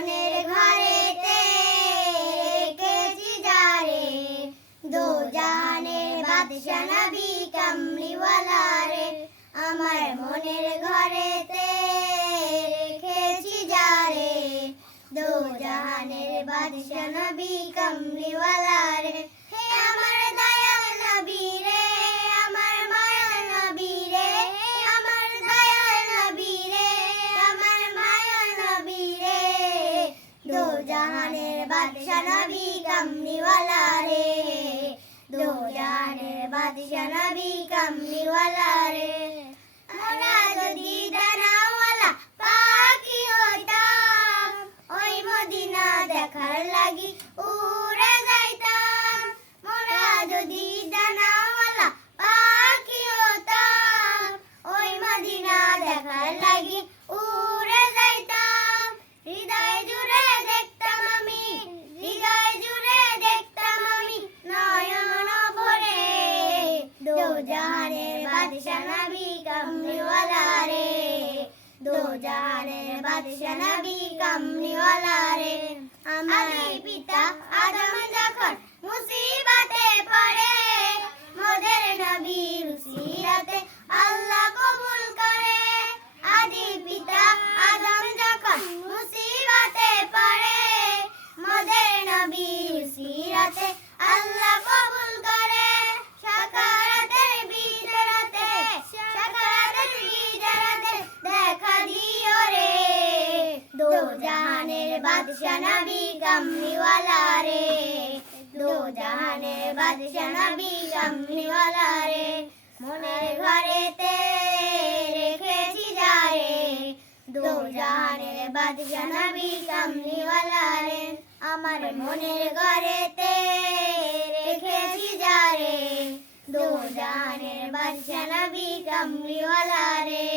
মনের ঘরেতে রেখেছি যারে, দো জাহানের বাদশা নবী কামলিওয়ালা রে। আমার মনের ঘরেতে রেখেছি যারে, দো জাহানের বাদশা নবী কামলিওয়ালা রে। হে আমার দয়াল নবী রে, আমার মায়ার নবী রে, আমার দয়াল নবী রে, আমার মায়ার নবী রে। দো জাহানের বাদশা নবী কামলিওয়ালা রে, দো জাহানের বাদশা নবী কামলিওয়ালা রে। মোরা যদি দানাওয়ালা পাখি হইতাম, ওই মদিনা দেখার লাগি উড়ে যাইতাম। মোরা যদি দানাওয়ালা পাখি হইতাম, ওই মদিনা দেখার লাগি উড়ে যাইতাম। হৃদয় জুড়ে দেখতাম আমি, হৃদয় জুড়ে দেখতাম আমি নয়ন ভরে, দো জাহানের বাদশা নবী কামলিওয়ালা রে, দো জাহানের বাদশা নবী কামলিওয়ালা রে। আমার পিতা আদম যখন মুসিবতে পড়ে, মোদের নবীর উসিলাতে আল্লাহ কবুল করে। আদি পিতা আদম যখন মুসিবতে পড়ে, মোদের নবীর উসিলাতে আল্লাহ কবুল করে। সাকারাতের বিজরাতে, সাকারাতের বিজরাতে দেখা দিও রে, দো জাহানের বাদশা নবী কামলিওয়ালা রে, দো জাহানের বাদশা নবী কামলিওয়ালা রে। মনের ঘরেতে রেখেছি যারে, দো জাহানের বাদশা নবী কামলিওয়ালা রে। আমার মনের ঘরেতে রেখেছি যারে, দো জাহানের বাদশা নবী কামলিওয়ালা রে।